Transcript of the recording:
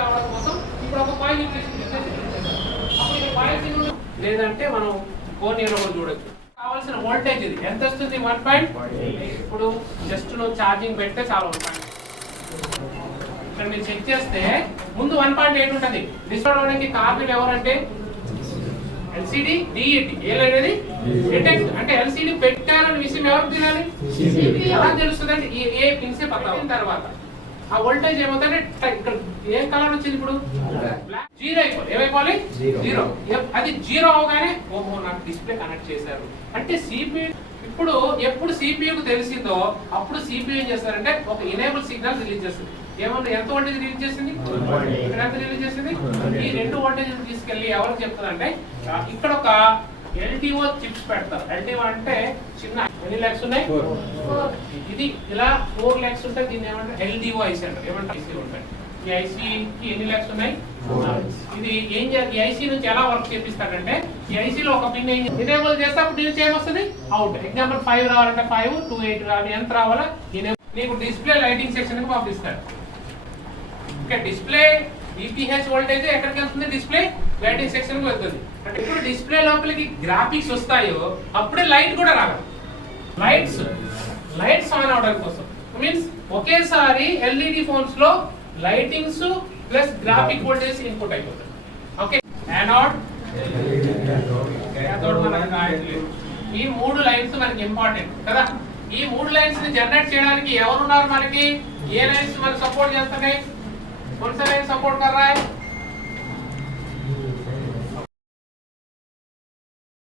రావడం కోసం ఇప్పుడు ఒక కాయిల్ లేదంటే మనం ఫోన్ కూడా చూడొచ్చు. కావాల్సిన వోల్టేజ్ ఇది ఎంత వస్తుంది? 1.8. ఇప్పుడు జస్ట్ నువ్వు ఛార్జింగ్ పెడితే చాలా 1.8. ఇక్కడ మీరు చెక్ చేస్తే ముందు 1.8 ఉంటుంది. డిస్ప్లే అవడానికి కారణం ఎవరంటే ఎల్సిడి డిఈటి. ఏదనేది డిటెక్ట్ అంటే ఎల్సిడి పెట్టారని విషయం ఎవరికి తెలియాలి? ఎలా తెలుస్తుంది అంటే ఈ ఏ పిన్సే పక్కన తర్వాత ఆ వోల్టేజ్ ఏమవుతుందంటే ఇక్కడ ఏ కలర్ వచ్చింది? ఇప్పుడు జీరో అయిపోవాలి. ఏమైపోవాలి? జీరో. అది జీరో అవగానే ఓహో నాకు డిస్ప్లే కనెక్ట్ చేశారు అంటే సిపియు. ఇప్పుడు ఎప్పుడు సిపియుకు తెలిసిందో అప్పుడు సిపియు ఏం చేస్తారంటే ఒక ఎనేబుల్ సిగ్నల్ రిలీజ్ చేస్తుంది. ఏమన్నా ఎంత వోల్టేజ్ రిలీజ్ చేసింది? ఇక్కడ ఎంత రిలీజ్ చేసింది? ఈ రెండు వోల్టేజ్ తీసుకెళ్లి ఎవరికి చెప్తారంటే ఇక్కడ ఒక ఎల్టీఓ చిప్స్ పెడతారు. ఎల్టీఓ అంటే చిన్న ఎన్ని లెగ్స్ ఉన్నాయి? ఇది ఇలా 4 లెగ్స్ ఉంటాయి. దీన్ని ఏమంటే ఎల్డిఓ ఐసీ అంటారు. ఏమంటే ఐసీ ఉంటాయి. ఈ ఐసీకి ఎన్ని లెగ్స్ ఉన్నాయి? ఇది ఏం ఈ ఐసీ నుంచి ఎలా వర్క్ చేపిస్తాడంటే ఈ ఐసీలో ఒక పిన్ ఎనేబుల్ చేస్తే అప్పుడు నుంచి ఏమొస్తుంది? అవుట్. ఎగ్జాంపుల్ 5 రావాలంటే 5, 2, 8 రావాలి. ఎంత రావాలా? నీకు డిస్ప్లే లైటింగ్ సెక్షన్ కి పంపిస్తాడు. ఓకే, డిస్ప్లే డిటిహెచ్ వోల్టేజ్ ఎక్కడికి వెళ్తుంది? డిస్ప్లే లైటింగ్ సెక్షన్ కి వెళ్తుంది. అంటే ఇప్పుడు డిస్ప్లే లోపలికి గ్రాఫిక్స్ వస్తాయో అప్పుడే లైట్ కూడా రావాలి. లైట్స్ ఆన్ అవడం కోసం మీన్స్ ఒకేసారి ఎల్ఈడి ఫోన్స్ లో lightings plus graphic voltage input అయిపోతుంది. ఓకే, యానోడ్ క్యాథోడ్ మనకు రాయట్లేదు. ఈ 3 లైన్స్ మనకి ఇంపార్టెంట్ కదా. ఈ 3 లైన్స్ ని జనరేట్ చేయడానికి ఎవరున్నారు మనకి? ఏ లైన్స్ మనకు సపోర్ట్ చేస్తున్నాయి? कौन सा लाइन सपोर्ट कर रहा है?